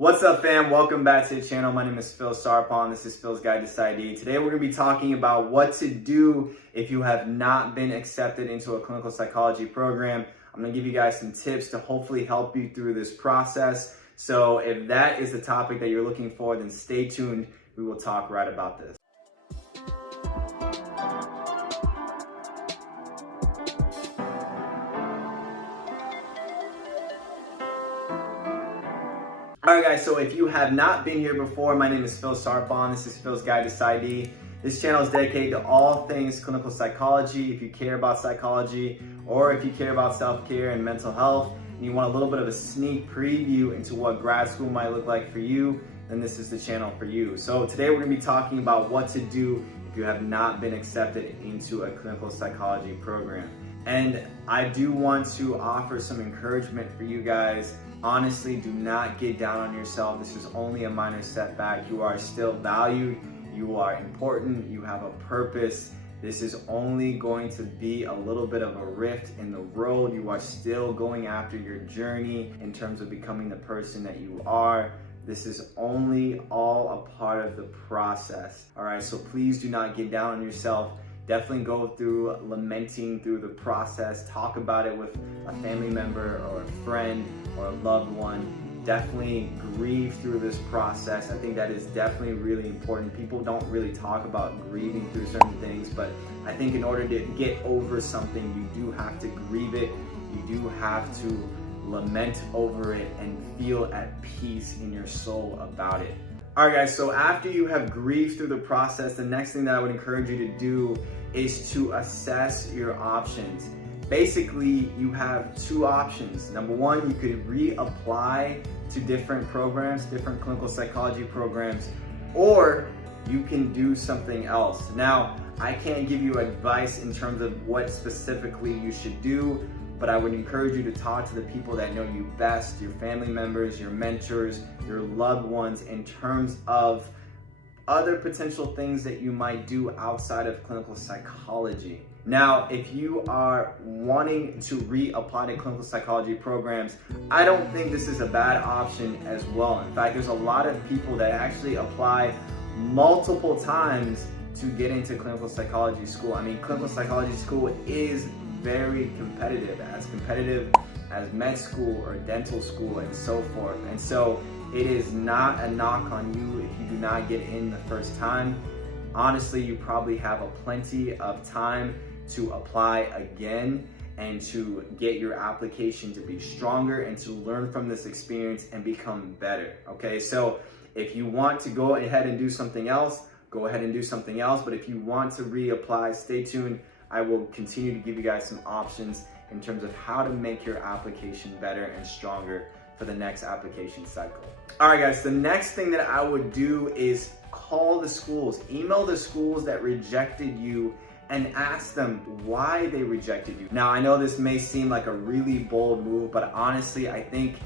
What's up, fam? Welcome back to the channel. My name is Phil Sarpon. This is Phil's Guide to PsyD. Today we're going to be talking about what to do if you have not been accepted into a clinical psychology program. I'm going to give you guys some tips to hopefully help you through this process. So if that is the topic that you're looking for, then stay tuned. We will talk right about this. Alright guys, so if you have not been here before, my name is Phil Sarpon. This is Phil's Guide to PsyD. This channel is dedicated to all things clinical psychology. If you care about psychology, or if you care about self-care and mental health, and you want a little bit of a sneak preview into what grad school might look like for you, then this is the channel for you. So today we're going to be talking about what to do if you have not been accepted into a clinical psychology program. And I do want to offer some encouragement for you guys. Honestly, do not get down on yourself. This is only a minor setback. You are still valued. You are important. You have a purpose. This is only going to be a little bit of a rift in the road. You are still going after your journey in terms of becoming the person that you are. This is only all a part of the process. All right, so please do not get down on yourself. Definitely go through lamenting through the process. Talk about it with a family member or a friend or a loved one. Definitely grieve through this process. I think that is definitely really important. People don't really talk about grieving through certain things, but I think in order to get over something, you do have to grieve it. You do have to lament over it and feel at peace in your soul about it. All right, guys, so after you have grieved through the process, the next thing that I would encourage you to do is to assess your options. Basically, you have two options. Number one, you could reapply to different programs, different clinical psychology programs, or you can do something else. Now, I can't give you advice in terms of what specifically you should do, but I would encourage you to talk to the people that know you best, your family members, your mentors, your loved ones, in terms of other potential things that you might do outside of clinical psychology. Now, if you are wanting to reapply to clinical psychology programs, I don't think this is a bad option as well. In fact, there's a lot of people that actually apply multiple times to get into clinical psychology school. I mean, clinical psychology school is very competitive as med school or dental school and so forth. And so it is not a knock on you if you do not get in the first time. Honestly, you probably have plenty of time to apply again and to get your application to be stronger and to learn from this experience and become better. Okay, so if you want to go ahead and do something else, go ahead and do something else. But if you want to reapply, stay tuned. I will continue to give you guys some options in terms of how to make your application better and stronger for the next application cycle. All right, guys, the next thing that I would do is call the schools, email the schools that rejected you and ask them why they rejected you. Now, I know this may seem like a really bold move, but honestly, I think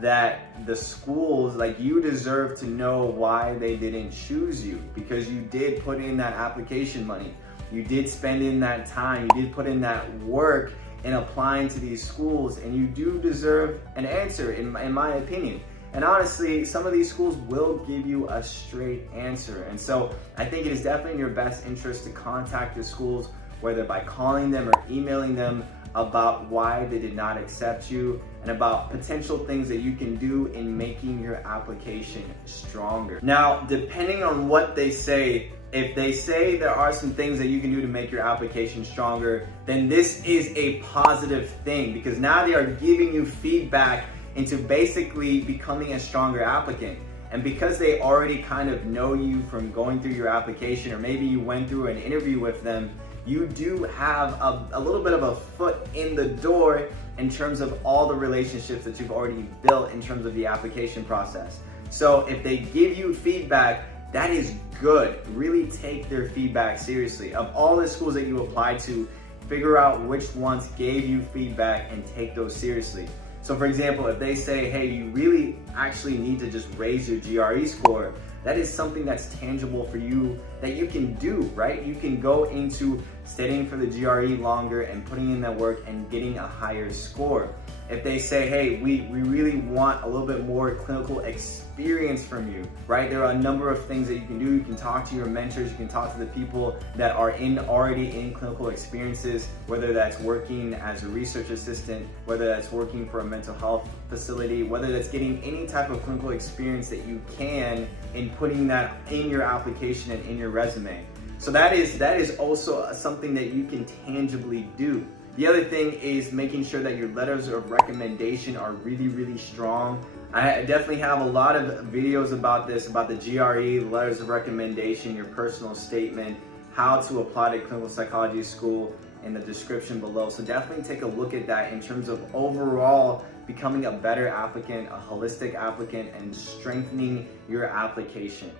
that the schools, like, you deserve to know why they didn't choose you, because you did put in that application money. You did spend in that time, you did put in that work in applying to these schools, and you do deserve an answer, in my opinion. And honestly, some of these schools will give you a straight answer. And so I think it is definitely in your best interest to contact the schools, whether by calling them or emailing them, about why they did not accept you and about potential things that you can do in making your application stronger. Now, depending on what they say, if they say there are some things that you can do to make your application stronger, then this is a positive thing, because now they are giving you feedback into basically becoming a stronger applicant. And because they already kind of know you from going through your application, or maybe you went through an interview with them, you do have a little bit of a foot in the door in terms of all the relationships that you've already built in terms of the application process. So if they give you feedback, that is good. Really take their feedback seriously. Of all the schools that you applied to, figure out which ones gave you feedback and take those seriously. So for example, if they say, hey, you really actually need to just raise your GRE score, that is something that's tangible for you that you can do, right? You can go into studying for the GRE longer and putting in that work and getting a higher score. If they say, hey, we really want a little bit more clinical experience from you, right? There are a number of things that you can do. You can talk to your mentors, you can talk to the people that are already in clinical experiences, whether that's working as a research assistant, whether that's working for a mental health facility, whether that's getting any type of clinical experience that you can and putting that in your application and in your resume. So that is also something that you can tangibly do. The other thing is making sure that your letters of recommendation are really, really strong. I definitely have a lot of videos about this, about the GRE, the letters of recommendation, your personal statement, how to apply to clinical psychology school in the description below. So definitely take a look at that in terms of overall becoming a better applicant, a holistic applicant, and strengthening your application.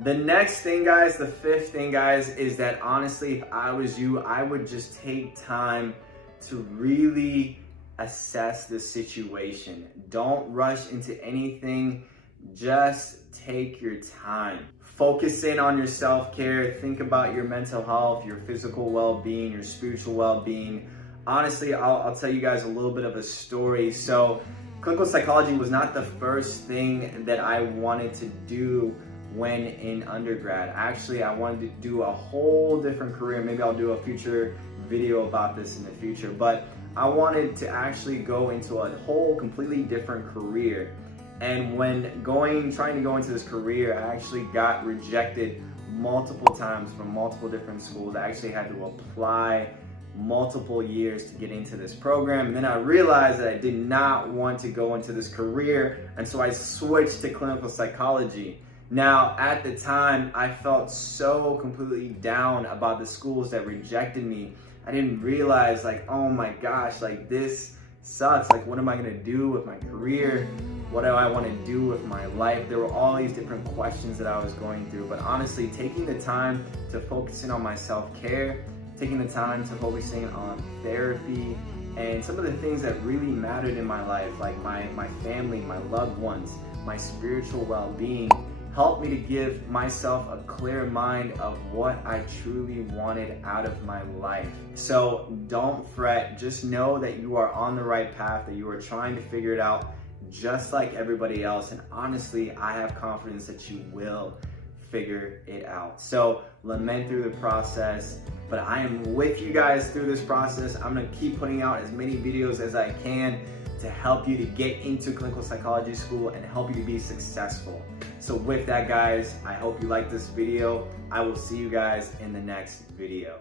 The next thing, guys, the fifth thing, guys, is that honestly, if I was you, I would just take time to really assess the situation. Don't rush into anything. Just take your time. Focus in on your self-care. Think about your mental health, your physical well-being, your spiritual well-being. Honestly, I'll tell you guys a little bit of a story. So clinical psychology was not the first thing that I wanted to do when in undergrad. Actually, I wanted to do a whole different career. Maybe I'll do a future video about this in the future, but I wanted to actually go into a whole completely different career. And when trying to go into this career, I actually got rejected multiple times from multiple different schools. I actually had to apply multiple years to get into this program. And then I realized that I did not want to go into this career, and so I switched to clinical psychology. Now, at the time, I felt so completely down about the schools that rejected me. I didn't realize, like, oh my gosh, like, this sucks. Like, what am I gonna do with my career? What do I wanna do with my life? There were all these different questions that I was going through. But honestly, taking the time to focus in on my self-care, taking the time to focusing on therapy, and some of the things that really mattered in my life, like my family, my loved ones, my spiritual well-being, helped me to give myself a clear mind of what I truly wanted out of my life. So don't fret, just know that you are on the right path, that you are trying to figure it out just like everybody else. And honestly, I have confidence that you will figure it out. So lament through the process, but I am with you guys through this process. I'm gonna keep putting out as many videos as I can to help you to get into clinical psychology school and help you to be successful. So with that, guys, I hope you like this video. I will see you guys in the next video.